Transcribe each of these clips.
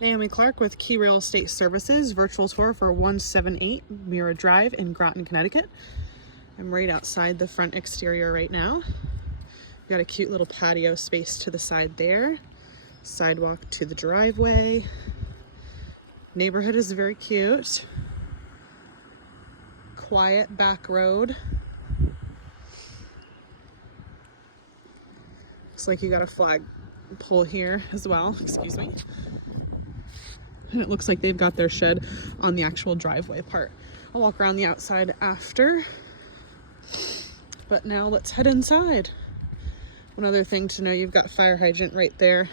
Naomi Clark with Key Real Estate Services, virtual tour for 178 Mira Drive in Groton, Connecticut. I'm right outside the front exterior right now. We've got a cute little patio space to the side there. Sidewalk to the driveway. Neighborhood is very cute. Quiet back road. Looks like you got a flag pole here as well, excuse me. And it looks like they've got their shed on the actual driveway part. I'll walk around the outside after, but now let's head inside. One other thing to know, you've got fire hydrant right there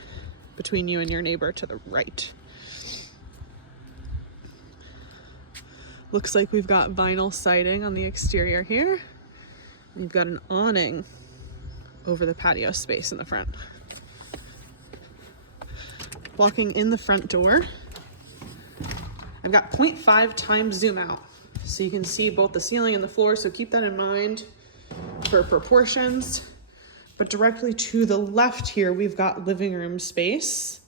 between you and your neighbor to the right. Looks like we've got vinyl siding on the exterior here. You've got an awning over the patio space in the front. Walking in the front door, I've got 0.5 times zoom out, so you can see both the ceiling and the floor, so keep that in mind for proportions. But directly to the left here, we've got living room space.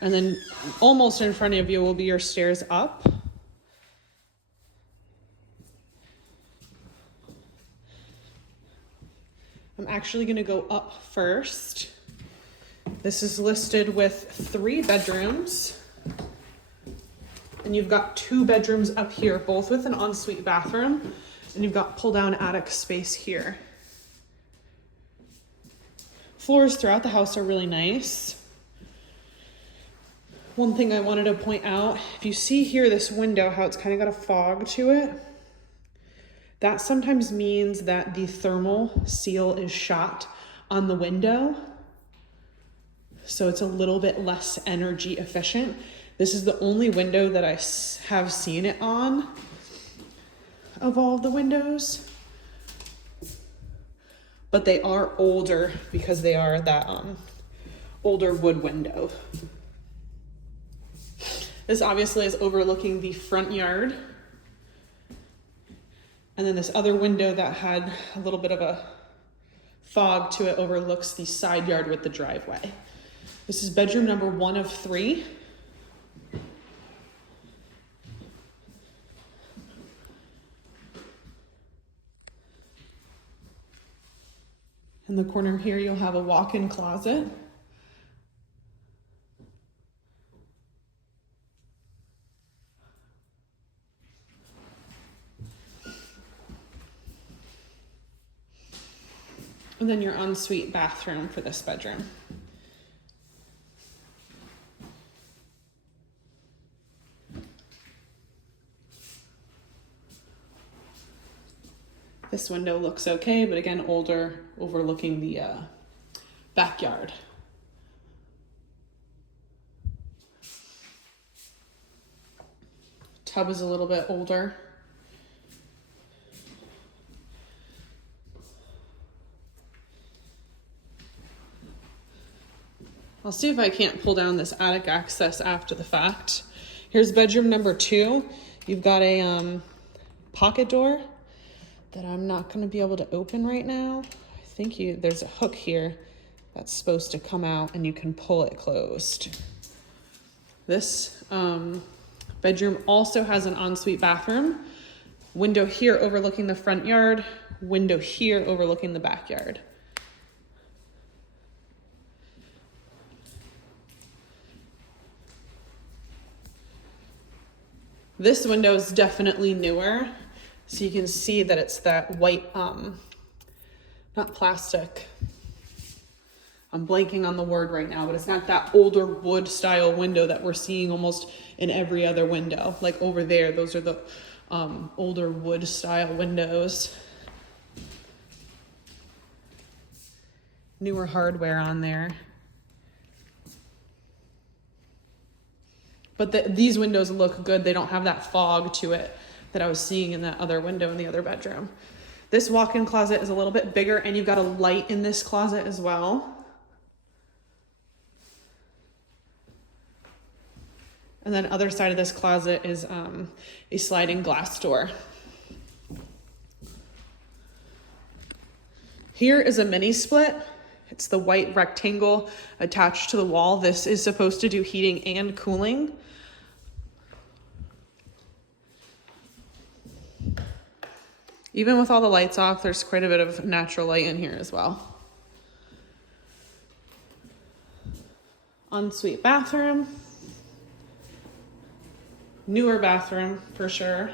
And then almost in front of you will be your stairs up. I'm actually gonna go up first. This is listed with 3 bedrooms. And you've got 2 bedrooms up here, both with an ensuite bathroom. And you've got pull-down attic space here. Floors throughout the house are really nice. One thing I wanted to point out, if you see here this window, how it's kind of got a fog to it, that sometimes means that the thermal seal is shot on the window. So it's a little bit less energy efficient. This is the only window that I have seen it on of all the windows. But they are older because they are that older wood window. This obviously is overlooking the front yard. And then this other window that had a little bit of a fog to it overlooks the side yard with the driveway. This is bedroom number 1 of 3. In the corner here, you'll have a walk-in closet. And then your ensuite bathroom for this bedroom. This window looks okay, but again, older, overlooking the backyard. Tub is a little bit older. I'll see if I can't pull down this attic access after the fact. Here's bedroom number 2. You've got a pocket door that I'm not going to be able to open right now. I think there's a hook here that's supposed to come out and you can pull it closed. This bedroom also has an ensuite bathroom. Window here overlooking the front yard. Window here overlooking the backyard. This window is definitely newer, so you can see that it's that white, not plastic. I'm blanking on the word right now, but it's not that older wood style window that we're seeing almost in every other window. Like over there, those are the older wood style windows. Newer hardware on there. But these windows look good. They don't have that fog to it that I was seeing in that other window in the other bedroom. This walk-in closet is a little bit bigger, and you've got a light in this closet as well. And then other side of this closet is a sliding glass door. Here is a mini split. It's the white rectangle attached to the wall. This is supposed to do heating and cooling. Even with all the lights off, there's quite a bit of natural light in here as well. Ensuite bathroom. Newer bathroom for sure.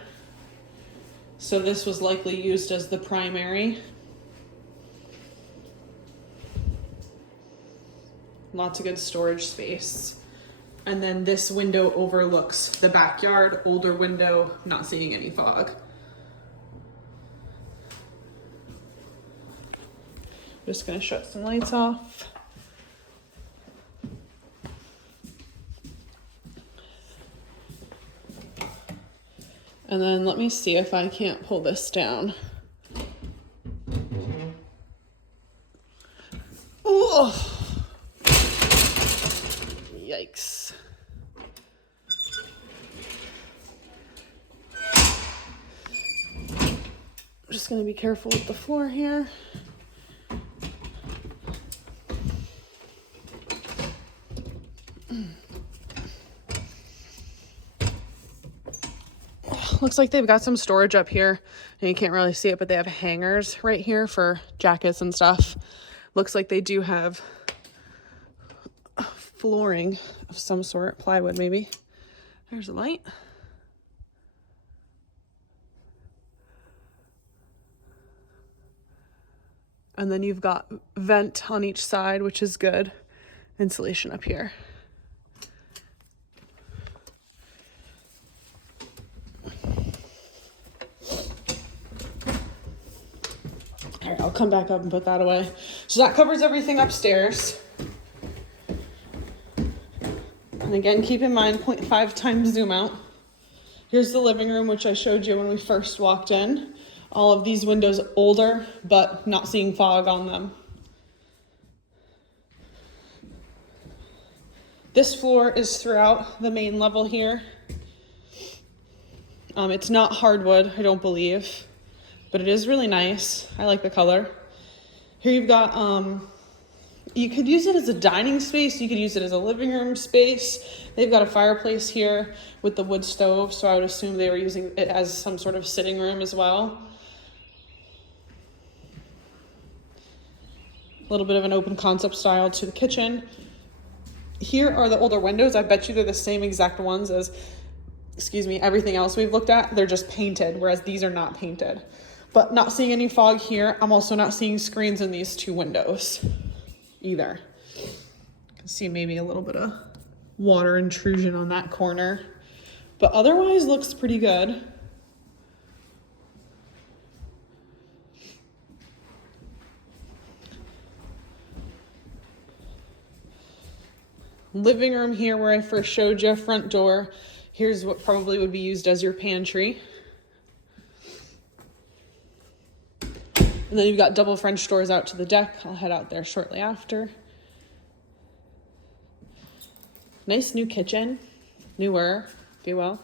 So this was likely used as the primary. Lots of good storage space. And then this window overlooks the backyard, older window, not seeing any fog. Just gonna shut some lights off. And then let me see if I can't pull this down. Oh, yikes. I'm just gonna be careful with the floor here. Looks like they've got some storage up here, and you can't really see it, but they have hangers right here for jackets and stuff. Looks like they do have flooring of some sort, plywood maybe. There's a light. And then you've got vent on each side, which is good. Insulation up here. All right, I'll come back up and put that away. So that covers everything upstairs. And again, keep in mind 0.5 times zoom out. Here's the living room, which I showed you when we first walked in. All of these windows older, but not seeing fog on them. This floor is throughout the main level here. It's not hardwood, I don't believe, but it is really nice. I like the color. Here you've got, you could use it as a dining space. You could use it as a living room space. They've got a fireplace here with the wood stove, so I would assume they were using it as some sort of sitting room as well. A little bit of an open concept style to the kitchen. Here are the older windows. I bet you they're the same exact ones as, everything else we've looked at. They're just painted, whereas these are not painted. But not seeing any fog here. I'm also not seeing screens in these two windows either. You can see maybe a little bit of water intrusion on that corner, but otherwise looks pretty good. Living room here where I first showed you, front door. Here's what probably would be used as your pantry. And then you've got double French doors out to the deck. I'll head out there shortly after. Nice new kitchen, newer, if you will.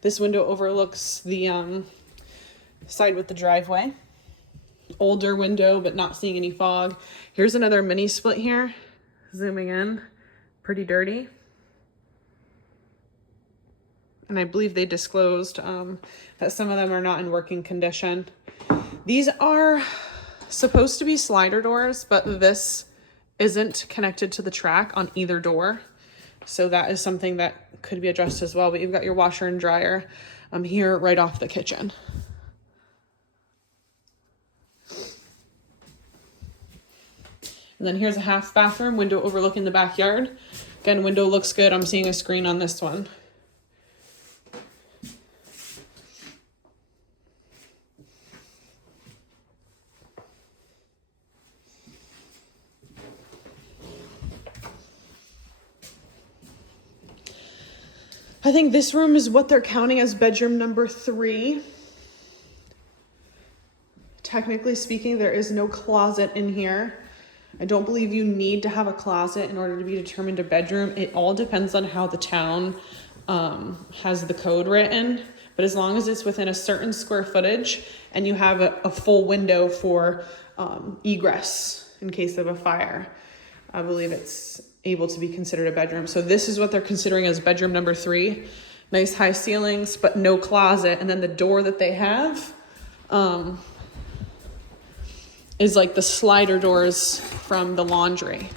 This window overlooks the side with the driveway. Older window, but not seeing any fog. Here's another mini split here. Zooming in, pretty dirty. And I believe they disclosed that some of them are not in working condition. These are supposed to be slider doors, but this isn't connected to the track on either door. So that is something that could be addressed as well. But you've got your washer and dryer here right off the kitchen. And then here's a half bathroom, window overlooking the backyard. Again, window looks good. I'm seeing a screen on this one. I think this room is what they're counting as bedroom number 3. Technically speaking, there is no closet in here. I don't believe you need to have a closet in order to be determined a bedroom. It all depends on how the town has the code written, but as long as it's within a certain square footage and you have a full window for egress in case of a fire, I believe it's able to be considered a bedroom. So this is what they're considering as bedroom number 3. Nice high ceilings, but no closet. And then the door that they have is like the slider doors from the laundry.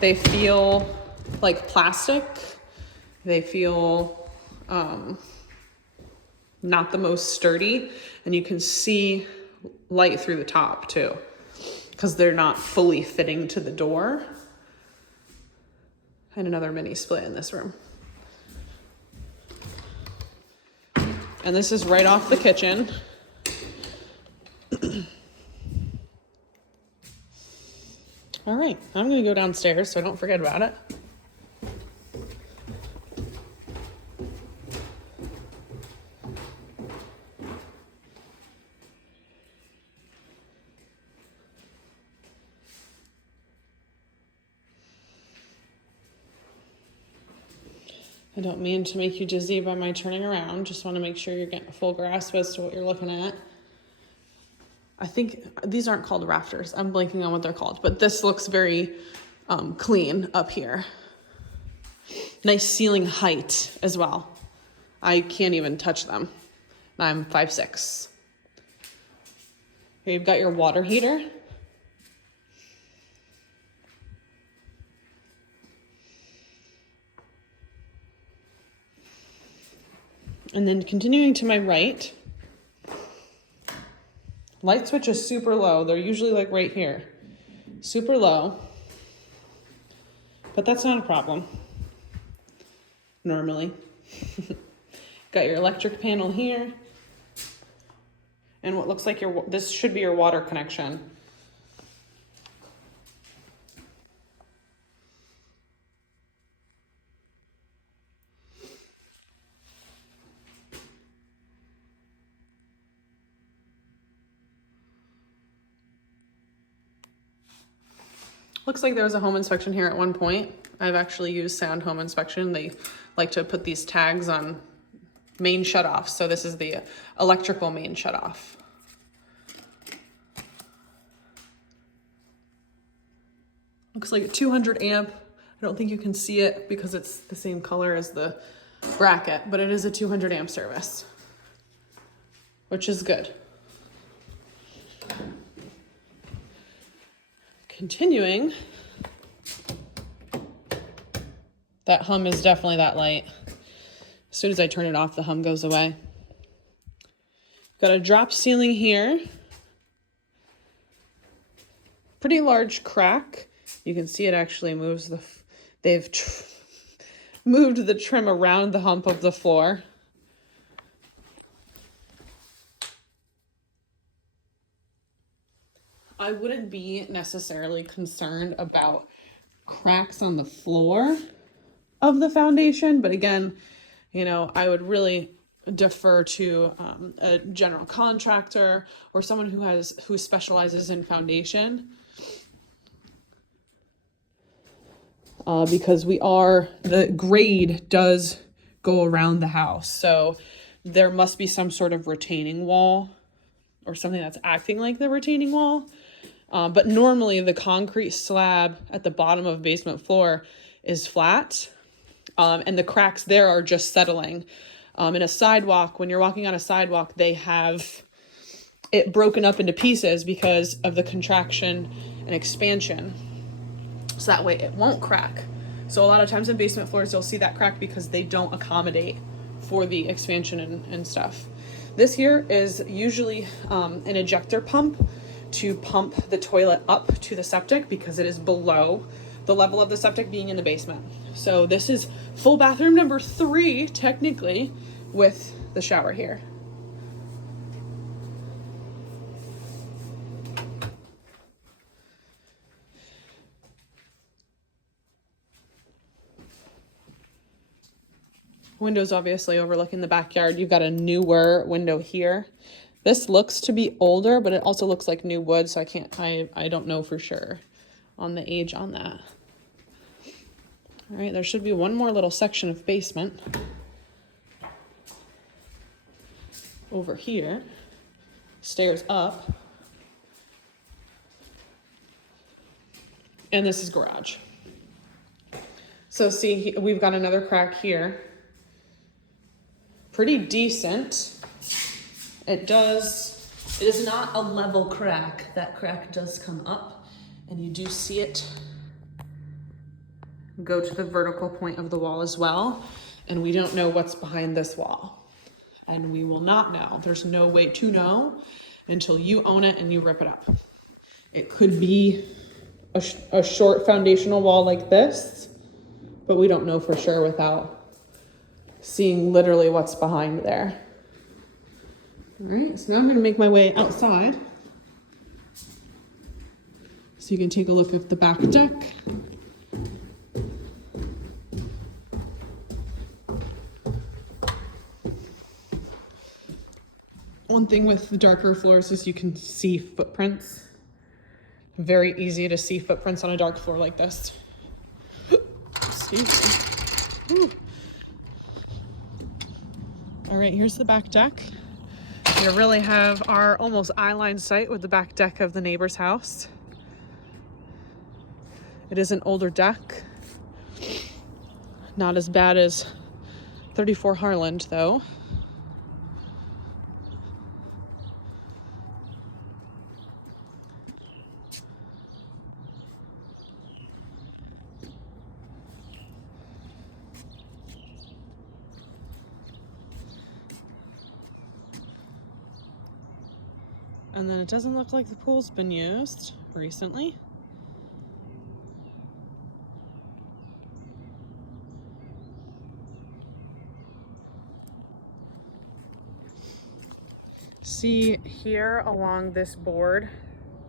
They feel like plastic. They feel not the most sturdy, and you can see light through the top too, because they're not fully fitting to the door. And another mini split in this room. And this is right off the kitchen. All right, I'm gonna go downstairs so I don't forget about it. I don't mean to make you dizzy by my turning around. Just want to make sure you're getting a full grasp as to what you're looking at. I think these aren't called rafters. I'm blanking on what they're called, but this looks very clean up here. Nice ceiling height as well. I can't even touch them. I'm 5'6". Here you've got your water heater. And then continuing to my right, light switch is super low. They're usually like right here, super low, but that's not a problem normally. Got your electric panel here, and what looks like this should be your water connection. Looks like there was a home inspection here at one point. I've actually used Sound Home Inspection. They like to put these tags on main shutoff. So this is the electrical main shutoff. Looks like a 200 amp. I don't think you can see it because it's the same color as the bracket, but it is a 200 amp service, which is good. Continuing, that hum is definitely that light. As soon as I turn it off, the hum goes away. Got a drop ceiling here. Pretty large crack. You can see it actually moves they've moved the trim around the hump of the floor. I wouldn't be necessarily concerned about cracks on the floor of the foundation, but again, you know, I would really defer to a general contractor or someone who specializes in foundation, because the grade does go around the house, so there must be some sort of retaining wall or something that's acting like the retaining wall. But normally the concrete slab at the bottom of basement floor is flat, and the cracks there are just settling. In a sidewalk, when you're walking on a sidewalk, they have it broken up into pieces because of the contraction and expansion. So that way it won't crack. So a lot of times in basement floors, you'll see that crack because they don't accommodate for the expansion and stuff. This here is usually an ejector pump to pump the toilet up to the septic because it is below the level of the septic being in the basement. So this is full bathroom number 3, technically, with the shower here. Windows obviously overlooking the backyard. You've got a newer window here. This looks to be older, but it also looks like new wood, so I don't know for sure on the age on that. All right, there should be one more little section of basement over here. Stairs up. And this is garage. So see, we've got another crack here. Pretty decent. It is not a level crack. That crack does come up, and you do see it go to the vertical point of the wall as well. And we don't know what's behind this wall. And we will not know. There's no way to know until you own it and you rip it up. It could be a short foundational wall like this, but we don't know for sure without seeing literally what's behind there. All right, so now I'm gonna make my way outside so you can take a look at the back deck. One thing with the darker floors is you can see footprints. Very easy to see footprints on a dark floor like this. Excuse me. Whew. All right, here's the back deck. We really have our almost eye-line sight with the back deck of the neighbor's house. It is an older deck. Not as bad as 34 Harland, though. And then it doesn't look like the pool's been used recently. See here along this board,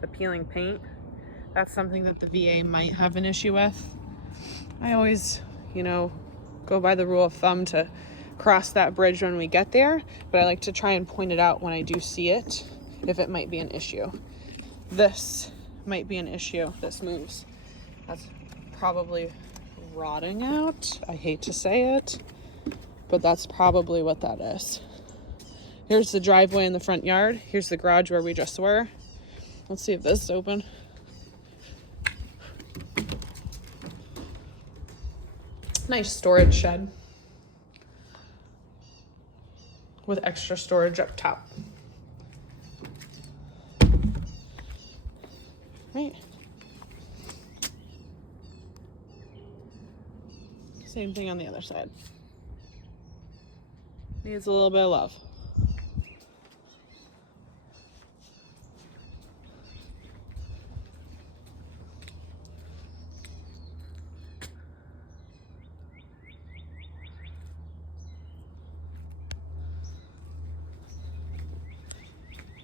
the peeling paint, that's something that the VA might have an issue with. I always, go by the rule of thumb to cross that bridge when we get there, but I like to try and point it out when I do see it, if it might be an issue. This might be an issue. This moves. That's probably rotting out. I hate to say it, but that's probably what that is. Here's the driveway in the front yard. Here's the garage where we just were. Let's see if this is open. Nice storage shed with extra storage up top. Right. Same thing on the other side. Needs a little bit of love.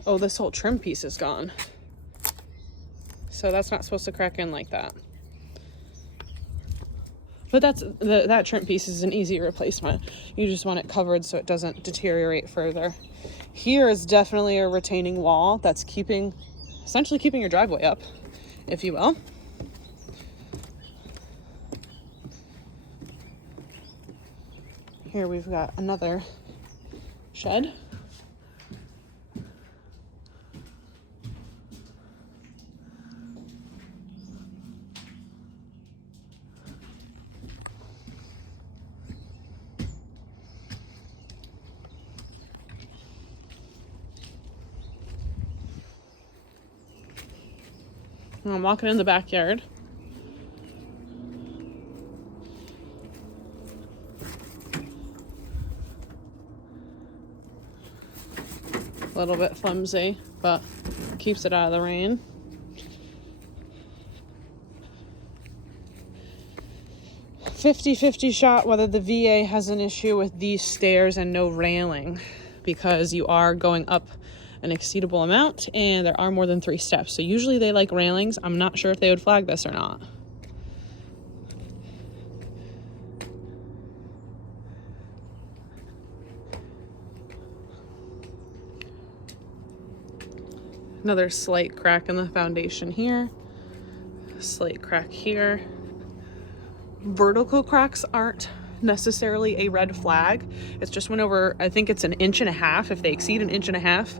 Oh, this whole trim piece is gone. So that's not supposed to crack in like that. But that trim piece is an easy replacement. You just want it covered so it doesn't deteriorate further. Here is definitely a retaining wall that's essentially keeping your driveway up, if you will. Here we've got another shed. I'm walking in the backyard. A little bit flimsy, but keeps it out of the rain. "50-50 shot whether the VA has an issue with these stairs and no railing, because you are going up an exceedable amount and there are more than 3 steps. So usually they like railings. I'm not sure if they would flag this or not. Another slight crack in the foundation here. Slight crack here. vertical cracks aren't necessarily a red flag. It's just went over, I think it's 1.5 inches. If they exceed 1.5 inches,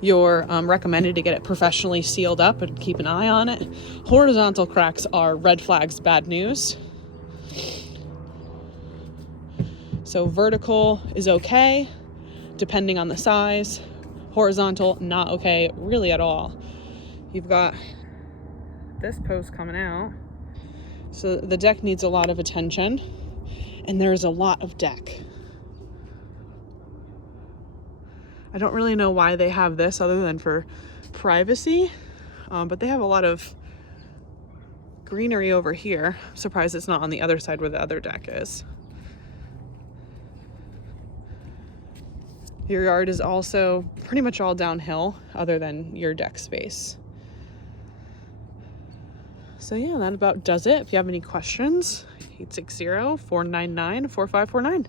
you're recommended to get it professionally sealed up and keep an eye on it. Horizontal cracks are red flags, bad news. So vertical is okay, depending on the size. Horizontal, not okay, really at all. You've got this post coming out. So the deck needs a lot of attention, and there's a lot of deck. I don't really know why they have this other than for privacy, but they have a lot of greenery over here. I'm surprised it's not on the other side where the other deck is. Your yard is also pretty much all downhill other than your deck space. So yeah, that about does it. If you have any questions, 860-499-4549.